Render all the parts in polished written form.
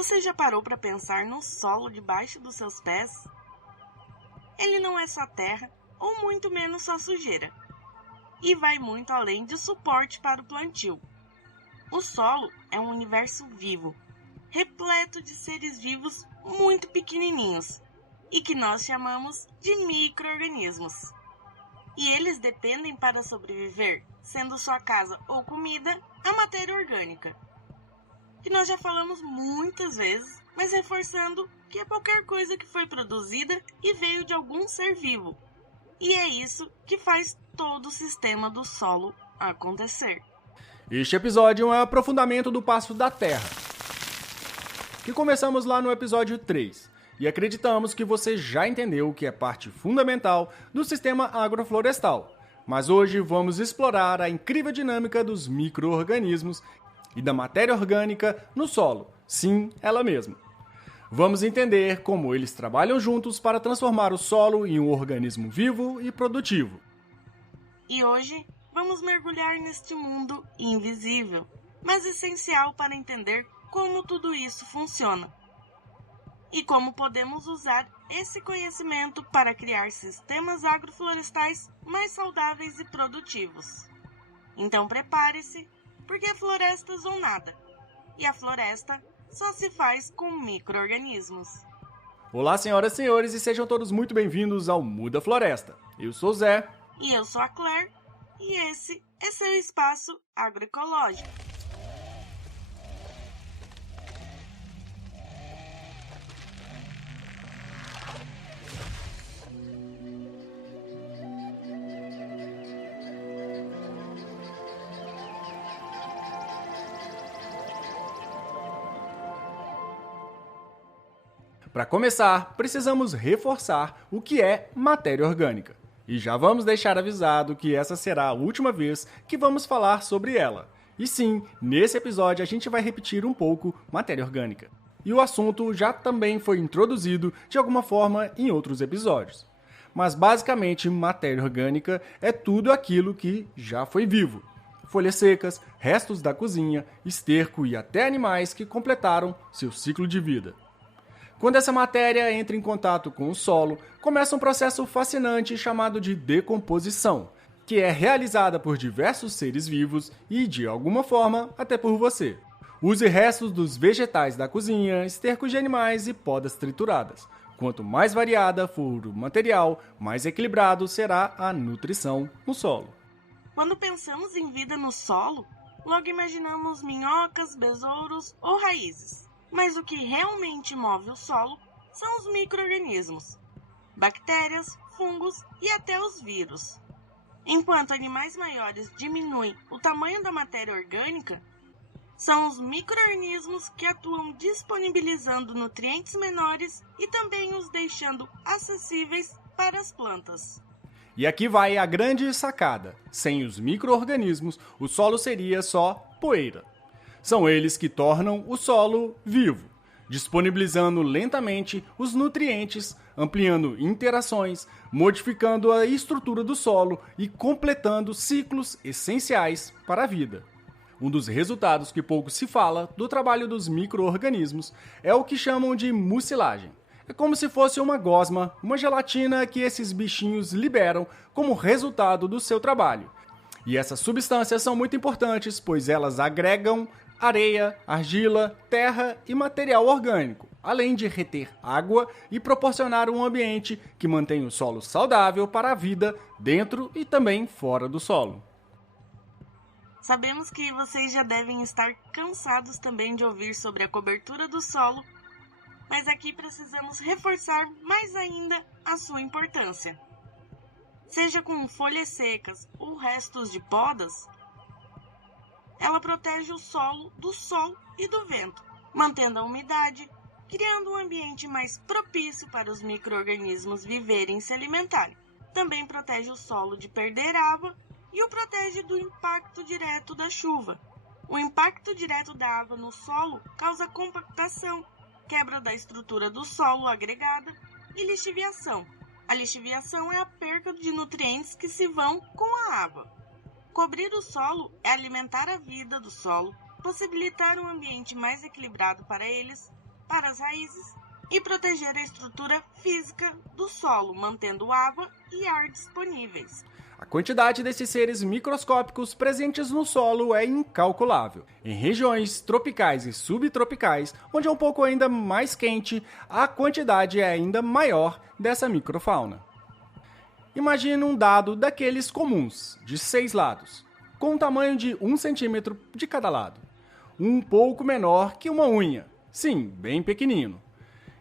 Você já parou para pensar no solo debaixo dos seus pés? Ele não é só terra, ou muito menos só sujeira, e vai muito além de suporte para o plantio. O solo é um universo vivo, repleto de seres vivos muito pequenininhos, e que nós chamamos de micro-organismos. E eles dependem para sobreviver, sendo sua casa ou comida, a matéria orgânica. Que nós já falamos muitas vezes, mas reforçando que é qualquer coisa que foi produzida e veio de algum ser vivo. E é isso que faz todo o sistema do solo acontecer. Este episódio é um aprofundamento do passo da Terra, que começamos lá no episódio 3, e acreditamos que você já entendeu o que é parte fundamental do sistema agroflorestal. Mas hoje vamos explorar a incrível dinâmica dos micro-organismos e da matéria orgânica no solo, sim, ela mesma. Vamos entender como eles trabalham juntos para transformar o solo em um organismo vivo e produtivo. E hoje vamos mergulhar neste mundo invisível, mas essencial para entender como tudo isso funciona. E como podemos usar esse conhecimento para criar sistemas agroflorestais mais saudáveis e produtivos. Então prepare-se, porque florestas ou nada. E a floresta só se faz com micro-organismos. Olá, senhoras e senhores, e sejam todos muito bem-vindos ao Muda Floresta. Eu sou o Zé. E eu sou a Claire, e esse é seu espaço agroecológico. Para começar, precisamos reforçar o que é matéria orgânica. E já vamos deixar avisado que essa será a última vez que vamos falar sobre ela. E sim, nesse episódio a gente vai repetir um pouco matéria orgânica. E o assunto já também foi introduzido de alguma forma em outros episódios. Mas basicamente, matéria orgânica é tudo aquilo que já foi vivo. Folhas secas, restos da cozinha, esterco e até animais que completaram seu ciclo de vida. Quando essa matéria entra em contato com o solo, começa um processo fascinante chamado de decomposição, que é realizada por diversos seres vivos e, de alguma forma, até por você. Use restos dos vegetais da cozinha, estercos de animais e podas trituradas. Quanto mais variada for o material, mais equilibrado será a nutrição no solo. Quando pensamos em vida no solo, logo imaginamos minhocas, besouros ou raízes. Mas o que realmente move o solo são os micro-organismos, bactérias, fungos e até os vírus. Enquanto animais maiores diminuem o tamanho da matéria orgânica, são os micro-organismos que atuam disponibilizando nutrientes menores e também os deixando acessíveis para as plantas. E aqui vai a grande sacada. Sem os micro-organismos, o solo seria só poeira. São eles que tornam o solo vivo, disponibilizando lentamente os nutrientes, ampliando interações, modificando a estrutura do solo e completando ciclos essenciais para a vida. Um dos resultados que pouco se fala do trabalho dos micro-organismos é o que chamam de mucilagem. É como se fosse uma gosma, uma gelatina que esses bichinhos liberam como resultado do seu trabalho. E essas substâncias são muito importantes, pois elas agregam areia, argila, terra e material orgânico, além de reter água e proporcionar um ambiente que mantém o solo saudável para a vida dentro e também fora do solo. Sabemos que vocês já devem estar cansados também de ouvir sobre a cobertura do solo, mas aqui precisamos reforçar mais ainda a sua importância. Seja com folhas secas ou restos de podas, ela protege o solo do sol e do vento, mantendo a umidade, criando um ambiente mais propício para os micro-organismos viverem e se alimentarem. Também protege o solo de perder água e o protege do impacto direto da chuva. O impacto direto da água no solo causa compactação, quebra da estrutura do solo agregada e lixiviação. A lixiviação é a perda de nutrientes que se vão com a água. Cobrir o solo é alimentar a vida do solo, possibilitar um ambiente mais equilibrado para eles, para as raízes e proteger a estrutura física do solo, mantendo água e ar disponíveis. A quantidade desses seres microscópicos presentes no solo é incalculável. Em regiões tropicais e subtropicais, onde é um pouco ainda mais quente, a quantidade é ainda maior dessa microfauna. Imagine um dado daqueles comuns, de 6 lados, com um tamanho de 1 centímetro de cada lado. Um pouco menor que uma unha. Sim, bem pequenino.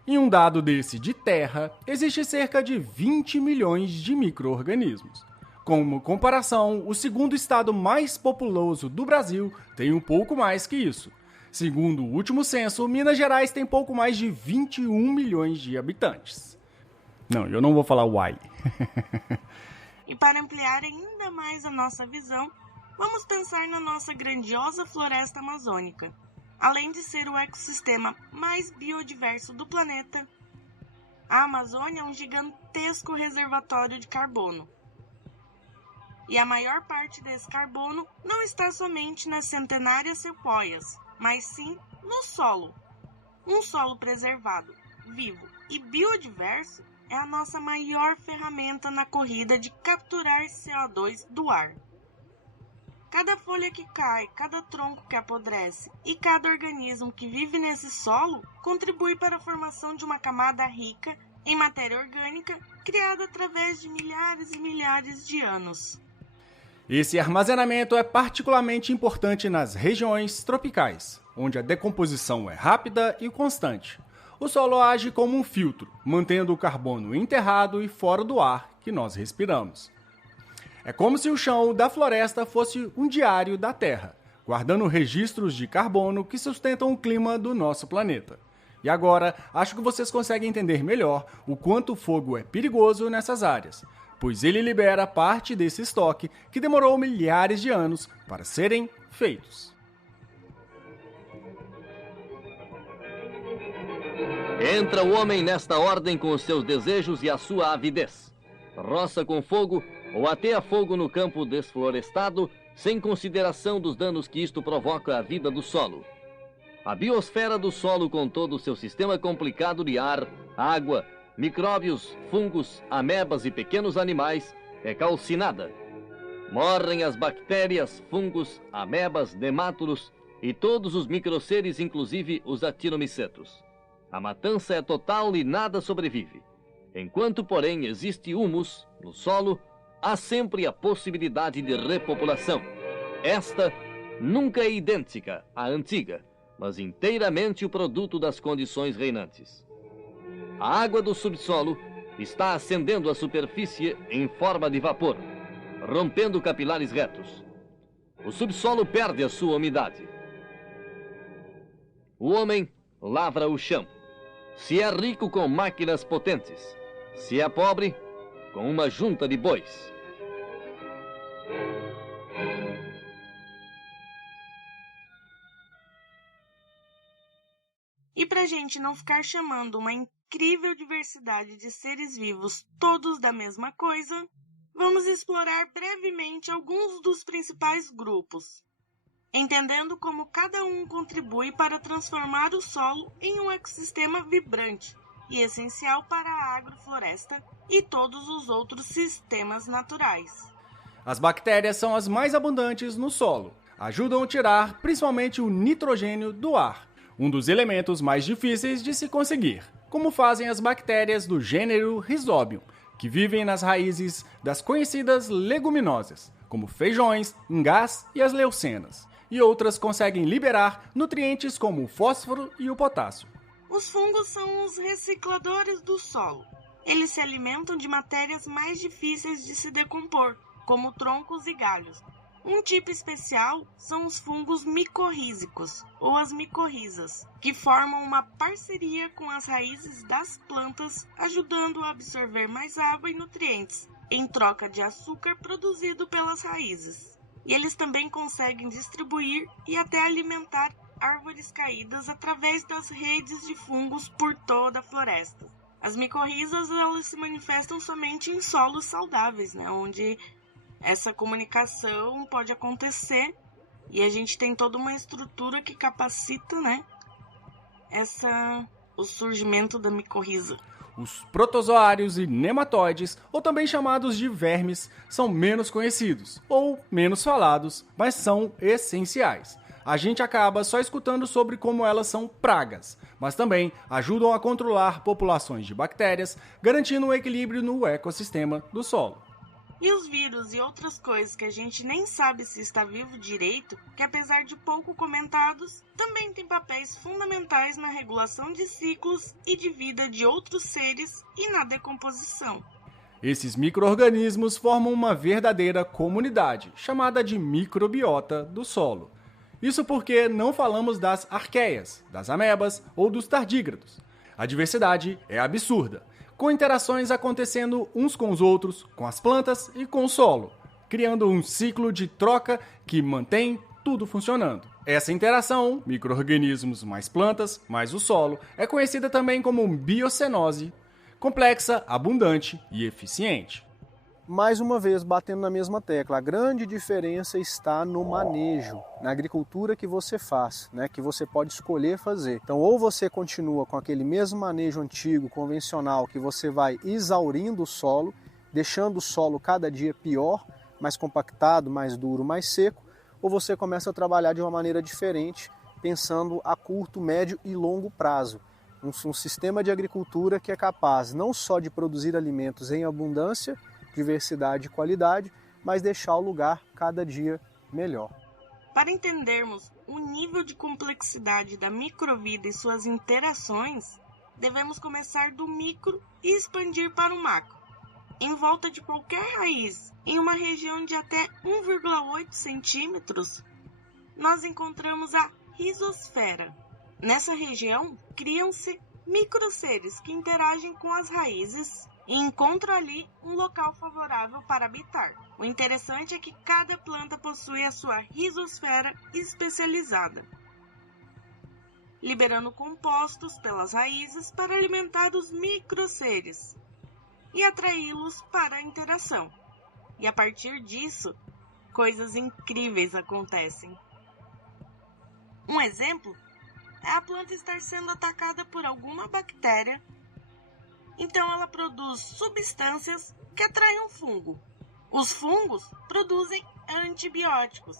Em um dado desse de terra, existe cerca de 20 milhões de micro-organismos. Como comparação, o segundo estado mais populoso do Brasil tem um pouco mais que isso. Segundo o último censo, Minas Gerais tem pouco mais de 21 milhões de habitantes. Não, eu não vou falar uai. E para ampliar ainda mais a nossa visão, vamos pensar na nossa grandiosa floresta amazônica. Além de ser o ecossistema mais biodiverso do planeta, a Amazônia é um gigantesco reservatório de carbono. E a maior parte desse carbono não está somente nas centenárias sequoias, mas sim no solo. Um solo preservado, vivo e biodiverso é a nossa maior ferramenta na corrida de capturar CO2 do ar. Cada folha que cai, cada tronco que apodrece e cada organismo que vive nesse solo contribui para a formação de uma camada rica em matéria orgânica criada através de milhares e milhares de anos. Esse armazenamento é particularmente importante nas regiões tropicais, onde a decomposição é rápida e constante. O solo age como um filtro, mantendo o carbono enterrado e fora do ar que nós respiramos. É como se o chão da floresta fosse um diário da Terra, guardando registros de carbono que sustentam o clima do nosso planeta. E agora, acho que vocês conseguem entender melhor o quanto o fogo é perigoso nessas áreas, pois ele libera parte desse estoque que demorou milhares de anos para serem feitos. Entra o homem nesta ordem com os seus desejos e a sua avidez. Roça com fogo ou ateia fogo no campo desflorestado, sem consideração dos danos que isto provoca à vida do solo. A biosfera do solo, com todo o seu sistema complicado de ar, água, micróbios, fungos, amebas e pequenos animais, é calcinada. Morrem as bactérias, fungos, amebas, nemátodos e todos os microseres, inclusive os actinomicetos. A matança é total e nada sobrevive. Enquanto, porém, existe humus no solo, há sempre a possibilidade de repopulação. Esta nunca é idêntica à antiga, mas inteiramente o produto das condições reinantes. A água do subsolo está ascendendo à superfície em forma de vapor, rompendo capilares retos. O subsolo perde a sua umidade. O homem lavra o chão. Se é rico, com máquinas potentes. Se é pobre, com uma junta de bois. E para a gente não ficar chamando uma incrível diversidade de seres vivos todos da mesma coisa, vamos explorar brevemente alguns dos principais grupos, entendendo como cada um contribui para transformar o solo em um ecossistema vibrante e essencial para a agrofloresta e todos os outros sistemas naturais. As bactérias são as mais abundantes no solo. Ajudam a tirar principalmente o nitrogênio do ar, um dos elementos mais difíceis de se conseguir, como fazem as bactérias do gênero Rhizobium, que vivem nas raízes das conhecidas leguminosas, como feijões, ingás e as leucenas. E outras conseguem liberar nutrientes como o fósforo e o potássio. Os fungos são os recicladores do solo. Eles se alimentam de matérias mais difíceis de se decompor, como troncos e galhos. Um tipo especial são os fungos micorrízicos, ou as micorrizas, que formam uma parceria com as raízes das plantas, ajudando a absorver mais água e nutrientes, em troca de açúcar produzido pelas raízes. E eles também conseguem distribuir e até alimentar árvores caídas através das redes de fungos por toda a floresta. As micorrizas, elas se manifestam somente em solos saudáveis, onde essa comunicação pode acontecer e a gente tem toda uma estrutura que capacita, essa o surgimento da micorriza. Os protozoários e nematóides, ou também chamados de vermes, são menos conhecidos, ou menos falados, mas são essenciais. A gente acaba só escutando sobre como elas são pragas, mas também ajudam a controlar populações de bactérias, garantindo um equilíbrio no ecossistema do solo. E os vírus e outras coisas que a gente nem sabe se está vivo direito, que apesar de pouco comentados, também têm papéis fundamentais na regulação de ciclos e de vida de outros seres e na decomposição. Esses micro-organismos formam uma verdadeira comunidade, chamada de microbiota do solo. Isso porque não falamos das arqueias, das amebas ou dos tardígrados. A diversidade é absurda, com interações acontecendo uns com os outros, com as plantas e com o solo, criando um ciclo de troca que mantém tudo funcionando. Essa interação, micro-organismos mais plantas, mais o solo, é conhecida também como biocenose, complexa, abundante e eficiente. Mais uma vez, batendo na mesma tecla, a grande diferença está no manejo, na agricultura que você faz, que você pode escolher fazer. Então, ou você continua com aquele mesmo manejo antigo, convencional, que você vai exaurindo o solo, deixando o solo cada dia pior, mais compactado, mais duro, mais seco, ou você começa a trabalhar de uma maneira diferente, pensando a curto, médio e longo prazo. Um sistema de agricultura que é capaz não só de produzir alimentos em abundância, diversidade e qualidade, mas deixar o lugar cada dia melhor. Para entendermos o nível de complexidade da microvida e suas interações, devemos começar do micro e expandir para o macro. Em volta de qualquer raiz, em uma região de até 1,8 centímetros, nós encontramos a rizosfera. Nessa região, criam-se microseres que interagem com as raízes e encontra ali um local favorável para habitar. O interessante é que cada planta possui a sua rizosfera especializada, liberando compostos pelas raízes para alimentar os microseres e atraí-los para a interação. E a partir disso, coisas incríveis acontecem. Um exemplo é a planta estar sendo atacada por alguma bactéria. Então ela produz substâncias que atraem um fungo. Os fungos produzem antibióticos,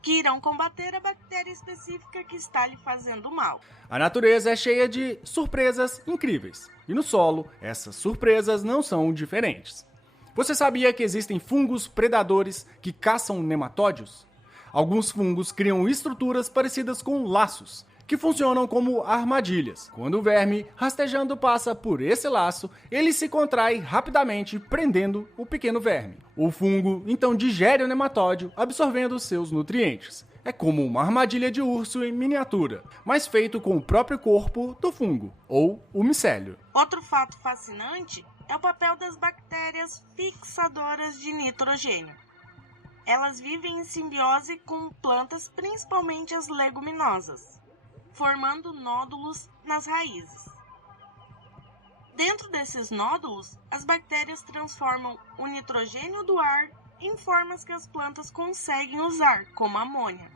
que irão combater a bactéria específica que está lhe fazendo mal. A natureza é cheia de surpresas incríveis, e no solo, essas surpresas não são diferentes. Você sabia que existem fungos predadores que caçam nematóides? Alguns fungos criam estruturas parecidas com laços, que funcionam como armadilhas. Quando o verme, rastejando, passa por esse laço, ele se contrai rapidamente, prendendo o pequeno verme. O fungo então digere o nematóide, absorvendo seus nutrientes. É como uma armadilha de urso em miniatura, mas feito com o próprio corpo do fungo, ou o micélio. Outro fato fascinante é o papel das bactérias fixadoras de nitrogênio. Elas vivem em simbiose com plantas, principalmente as leguminosas, formando nódulos nas raízes. Dentro desses nódulos, as bactérias transformam o nitrogênio do ar em formas que as plantas conseguem usar, como a amônia.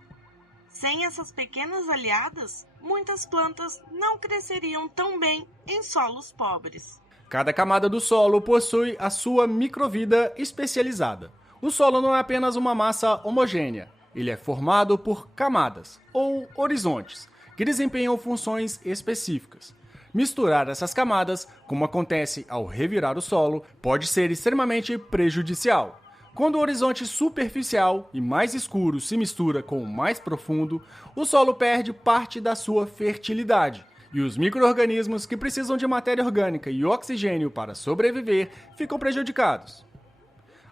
Sem essas pequenas aliadas, muitas plantas não cresceriam tão bem em solos pobres. Cada camada do solo possui a sua microvida especializada. O solo não é apenas uma massa homogênea, ele é formado por camadas, ou horizontes, que desempenham funções específicas. Misturar essas camadas, como acontece ao revirar o solo, pode ser extremamente prejudicial. Quando o horizonte superficial e mais escuro se mistura com o mais profundo, o solo perde parte da sua fertilidade, e os micro-organismos que precisam de matéria orgânica e oxigênio para sobreviver ficam prejudicados.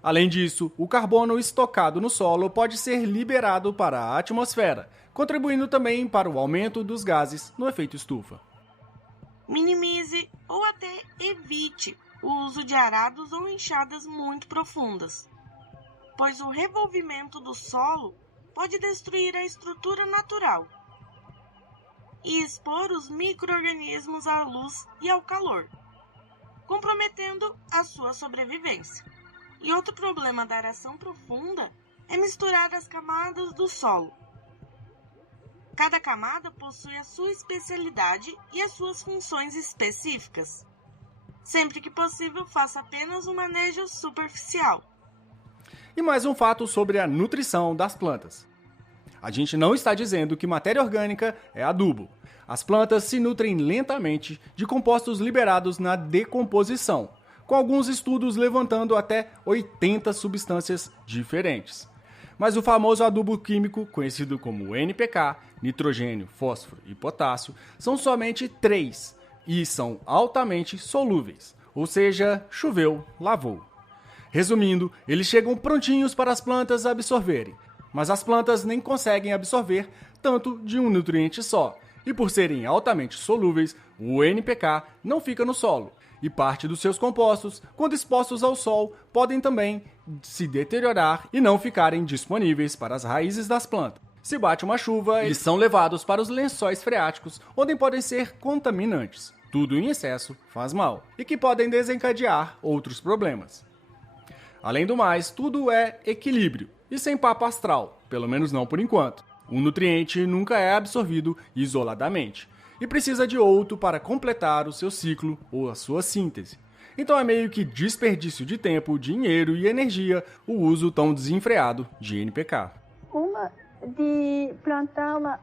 Além disso, o carbono estocado no solo pode ser liberado para a atmosfera, contribuindo também para o aumento dos gases no efeito estufa. Minimize ou até evite o uso de arados ou enxadas muito profundas, pois o revolvimento do solo pode destruir a estrutura natural e expor os micro-organismos à luz e ao calor, comprometendo a sua sobrevivência. E outro problema da aração profunda é misturar as camadas do solo. Cada camada possui a sua especialidade e as suas funções específicas. Sempre que possível, faça apenas um manejo superficial. E mais um fato sobre a nutrição das plantas. A gente não está dizendo que matéria orgânica é adubo. As plantas se nutrem lentamente de compostos liberados na decomposição, com alguns estudos levantando até 80 substâncias diferentes. Mas o famoso adubo químico, conhecido como NPK, nitrogênio, fósforo e potássio, são somente 3 e são altamente solúveis, ou seja, choveu, lavou. Resumindo, eles chegam prontinhos para as plantas absorverem, mas as plantas nem conseguem absorver tanto de um nutriente só, e por serem altamente solúveis, o NPK não fica no solo, e parte dos seus compostos, quando expostos ao sol, podem também se deteriorar e não ficarem disponíveis para as raízes das plantas. Se bate uma chuva, eles são levados para os lençóis freáticos, onde podem ser contaminantes. Tudo em excesso faz mal, e que podem desencadear outros problemas. Além do mais, tudo é equilíbrio, e sem papo astral, pelo menos não por enquanto. Um nutriente nunca é absorvido isoladamente, e precisa de outro para completar o seu ciclo ou a sua síntese. Então é meio que desperdício de tempo, dinheiro e energia o uso tão desenfreado de NPK. Uma de plantar uma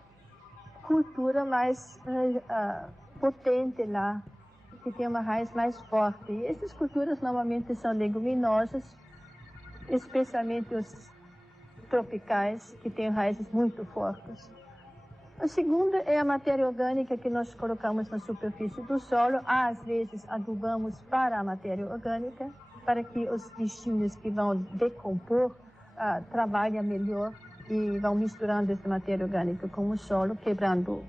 cultura mais potente lá, que tem uma raiz mais forte. E essas culturas normalmente são leguminosas, especialmente os tropicais, que têm raízes muito fortes. A segunda é a matéria orgânica que nós colocamos na superfície do solo. Às vezes adubamos para a matéria orgânica, para que os bichinhos que vão decompor trabalhem melhor e vão misturando essa matéria orgânica com o solo, quebrando.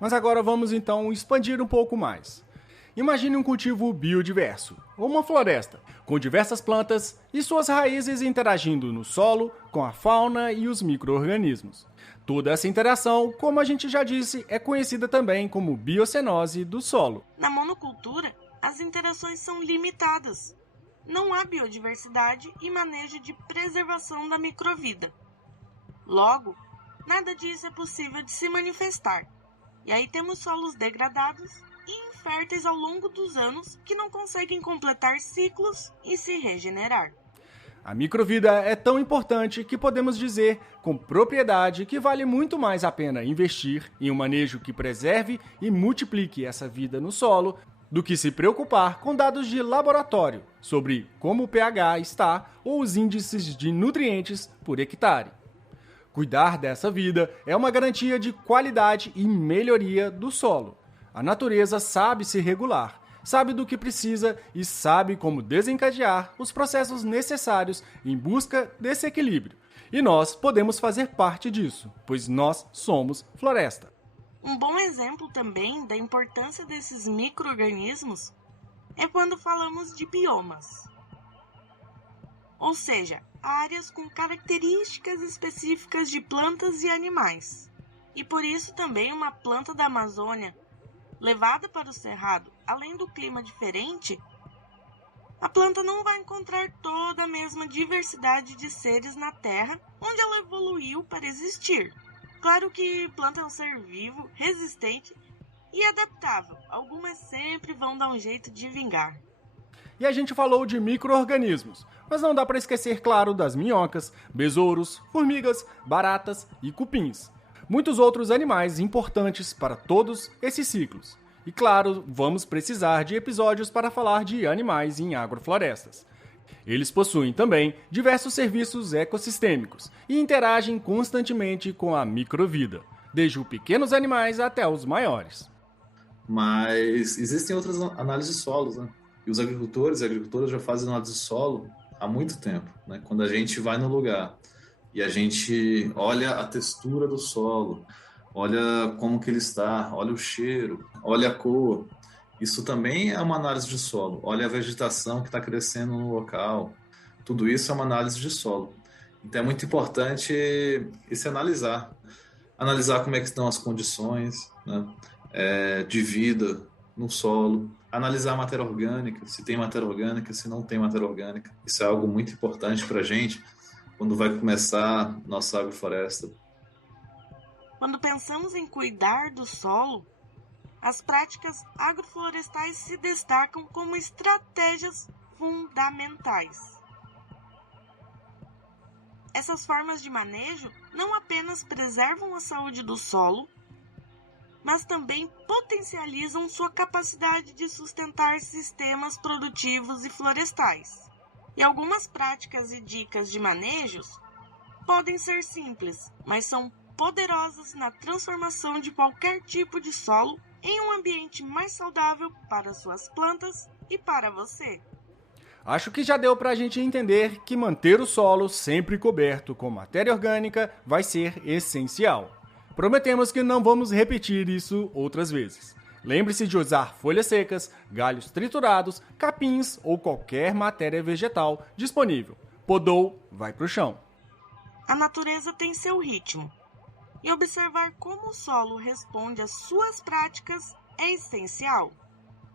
Mas agora vamos então expandir um pouco mais. Imagine um cultivo biodiverso, ou uma floresta, com diversas plantas e suas raízes interagindo no solo com a fauna e os micro-organismos. Toda essa interação, como a gente já disse, é conhecida também como biocenose do solo. Na monocultura, as interações são limitadas. Não há biodiversidade e manejo de preservação da microvida. Logo, nada disso é possível de se manifestar. E aí temos solos degradados e inférteis ao longo dos anos que não conseguem completar ciclos e se regenerar. A microvida é tão importante que podemos dizer com propriedade que vale muito mais a pena investir em um manejo que preserve e multiplique essa vida no solo do que se preocupar com dados de laboratório sobre como o pH está ou os índices de nutrientes por hectare. Cuidar dessa vida é uma garantia de qualidade e melhoria do solo. A natureza sabe se regular, sabe do que precisa e sabe como desencadear os processos necessários em busca desse equilíbrio. E nós podemos fazer parte disso, pois nós somos floresta. Um bom exemplo também da importância desses micro-organismos é quando falamos de biomas. Ou seja, áreas com características específicas de plantas e animais. E por isso também uma planta da Amazônia, levada para o cerrado, além do clima diferente, a planta não vai encontrar toda a mesma diversidade de seres na Terra onde ela evoluiu para existir. Claro que planta é um ser vivo, resistente e adaptável. Algumas sempre vão dar um jeito de vingar. E a gente falou de micro-organismos, mas não dá para esquecer, claro, das minhocas, besouros, formigas, baratas e cupins. Muitos outros animais importantes para todos esses ciclos. E claro, vamos precisar de episódios para falar de animais em agroflorestas. Eles possuem também diversos serviços ecossistêmicos e interagem constantemente com a microvida, desde os pequenos animais até os maiores. Mas existem outras análises de solos, né? E os agricultores e agricultoras já fazem análise de solo há muito tempo, né? Quando a gente vai no lugar e a gente olha a textura do solo, olha como que ele está, olha o cheiro, olha a cor. Isso também é uma análise de solo. Olha a vegetação que está crescendo no local. Tudo isso é uma análise de solo. Então é muito importante se analisar. Analisar como é que estão as condições, né, de vida no solo. Analisar a matéria orgânica, se tem matéria orgânica, se não tem matéria orgânica. Isso é algo muito importante para a gente quando vai começar nossa agrofloresta. Quando pensamos em cuidar do solo, as práticas agroflorestais se destacam como estratégias fundamentais. Essas formas de manejo não apenas preservam a saúde do solo, mas também potencializam sua capacidade de sustentar sistemas produtivos e florestais. E algumas práticas e dicas de manejos podem ser simples, mas são poderosas na transformação de qualquer tipo de solo em um ambiente mais saudável para suas plantas e para você. Acho que já deu para a gente entender que manter o solo sempre coberto com matéria orgânica vai ser essencial. Prometemos que não vamos repetir isso outras vezes. Lembre-se de usar folhas secas, galhos triturados, capins ou qualquer matéria vegetal disponível. Podou, vai pro chão. A natureza tem seu ritmo, e observar como o solo responde às suas práticas é essencial.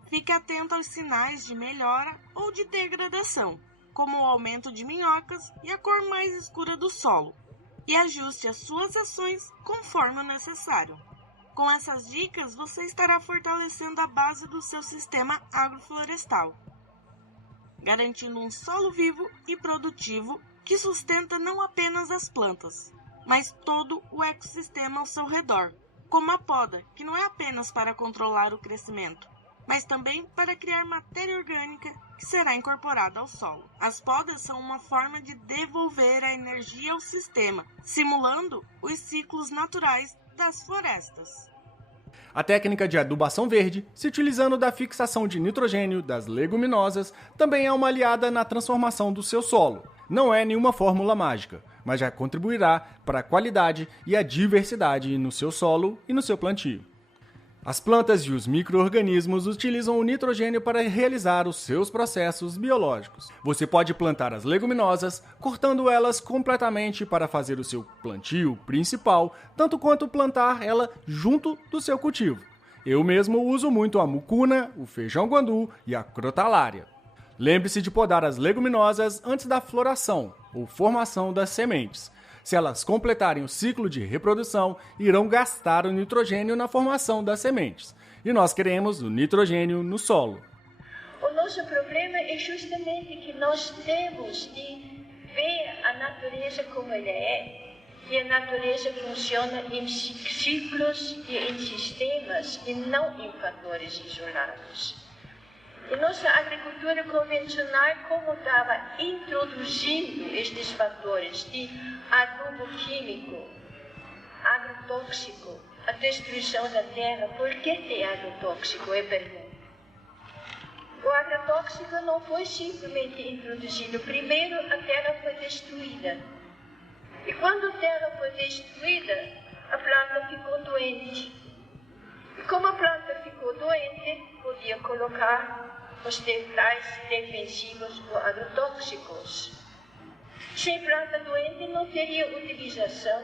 Fique atento aos sinais de melhora ou de degradação, como o aumento de minhocas e a cor mais escura do solo, e ajuste as suas ações conforme o necessário. Com essas dicas, você estará fortalecendo a base do seu sistema agroflorestal, garantindo um solo vivo e produtivo que sustenta não apenas as plantas, mas todo o ecossistema ao seu redor, como a poda, que não é apenas para controlar o crescimento, mas também para criar matéria orgânica que será incorporada ao solo. As podas são uma forma de devolver a energia ao sistema, simulando os ciclos naturais das florestas. A técnica de adubação verde, se utilizando da fixação de nitrogênio das leguminosas, também é uma aliada na transformação do seu solo. Não é nenhuma fórmula mágica, mas já contribuirá para a qualidade e a diversidade no seu solo e no seu plantio. As plantas e os micro-organismos utilizam o nitrogênio para realizar os seus processos biológicos. Você pode plantar as leguminosas, cortando elas completamente para fazer o seu plantio principal, tanto quanto plantar ela junto do seu cultivo. Eu mesmo uso muito a mucuna, o feijão guandu e a crotalária. Lembre-se de podar as leguminosas antes da floração ou formação das sementes. Se elas completarem o ciclo de reprodução, irão gastar o nitrogênio na formação das sementes. E nós queremos o nitrogênio no solo. O nosso problema é justamente que nós temos de ver a natureza como ela é. E a natureza funciona em ciclos e em sistemas e não em fatores isolados. E nossa agricultura convencional, como estava introduzindo estes fatores de adubo químico, agrotóxico, a destruição da terra, por que tem agrotóxico? Eu pergunto. O agrotóxico não foi simplesmente introduzido. Primeiro, a terra foi destruída. E quando a terra foi destruída, a planta ficou doente. E como a planta ficou doente, podia colocar os tais defensivos ou agrotóxicos. Sem planta doente não teria utilização.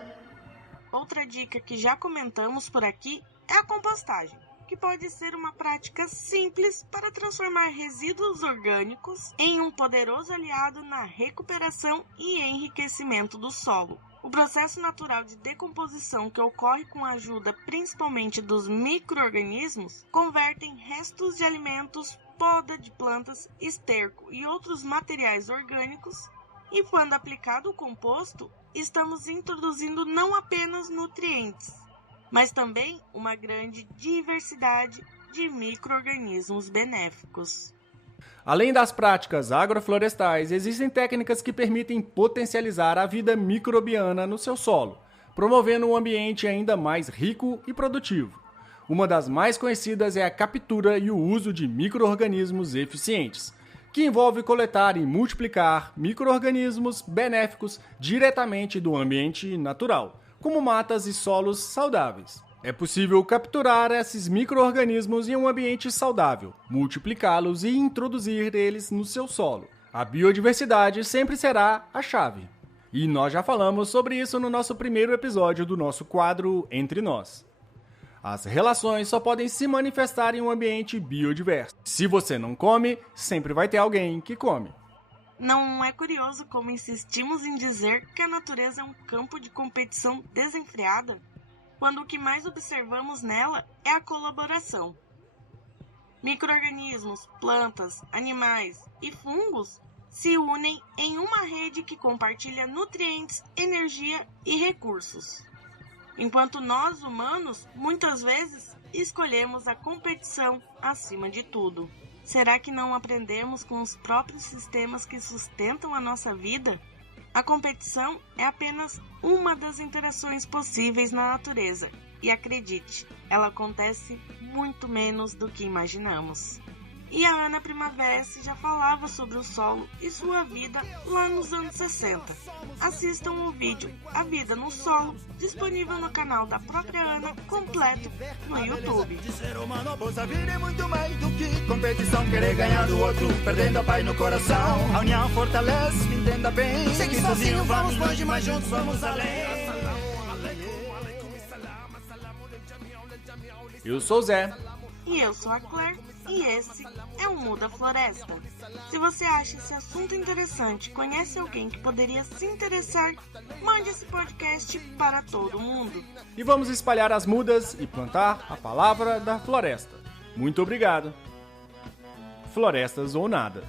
Outra dica que já comentamos por aqui é a compostagem, que pode ser uma prática simples para transformar resíduos orgânicos em um poderoso aliado na recuperação e enriquecimento do solo. O processo natural de decomposição que ocorre com a ajuda principalmente dos micro-organismos convertem restos de alimentos, poda de plantas, esterco e outros materiais orgânicos, e quando aplicado o composto, estamos introduzindo não apenas nutrientes, mas também uma grande diversidade de micro-organismos benéficos. Além das práticas agroflorestais, existem técnicas que permitem potencializar a vida microbiana no seu solo, promovendo um ambiente ainda mais rico e produtivo. Uma das mais conhecidas é a captura e o uso de micro-organismos eficientes, que envolve coletar e multiplicar micro-organismos benéficos diretamente do ambiente natural, como matas e solos saudáveis. É possível capturar esses micro-organismos em um ambiente saudável, multiplicá-los e introduzir eles no seu solo. A biodiversidade sempre será a chave. E nós já falamos sobre isso no nosso primeiro episódio do nosso quadro Entre Nós. As relações só podem se manifestar em um ambiente biodiverso. Se você não come, sempre vai ter alguém que come. Não é curioso como insistimos em dizer que a natureza é um campo de competição desenfreada? quando o que mais observamos nela é a colaboração. Micro-organismos, plantas, animais e fungos se unem em uma rede que compartilha nutrientes, energia e recursos. Enquanto nós, humanos, muitas vezes escolhemos a competição acima de tudo. Será que não aprendemos com os próprios sistemas que sustentam a nossa vida? A competição é apenas uma das interações possíveis na natureza. E acredite, ela acontece muito menos do que imaginamos. E a Ana Primavera já falava sobre o solo e sua vida lá nos anos 60. Assistam o vídeo A Vida no Solo, disponível no canal da própria Ana, completo no YouTube. De ser humano, pois a vida é muito mais do que competição, querer ganhar do outro, perdendo a paz no coração. A união fortalece, me entenda bem. Sei que sozinho vamos longe, mas juntos vamos além. Eu sou o Zé. E eu sou a Claire, e esse é o Muda Floresta. Se você acha esse assunto interessante, conhece alguém que poderia se interessar, mande esse podcast para todo mundo. E vamos espalhar as mudas e plantar a palavra da floresta. Muito obrigado. Florestas ou nada.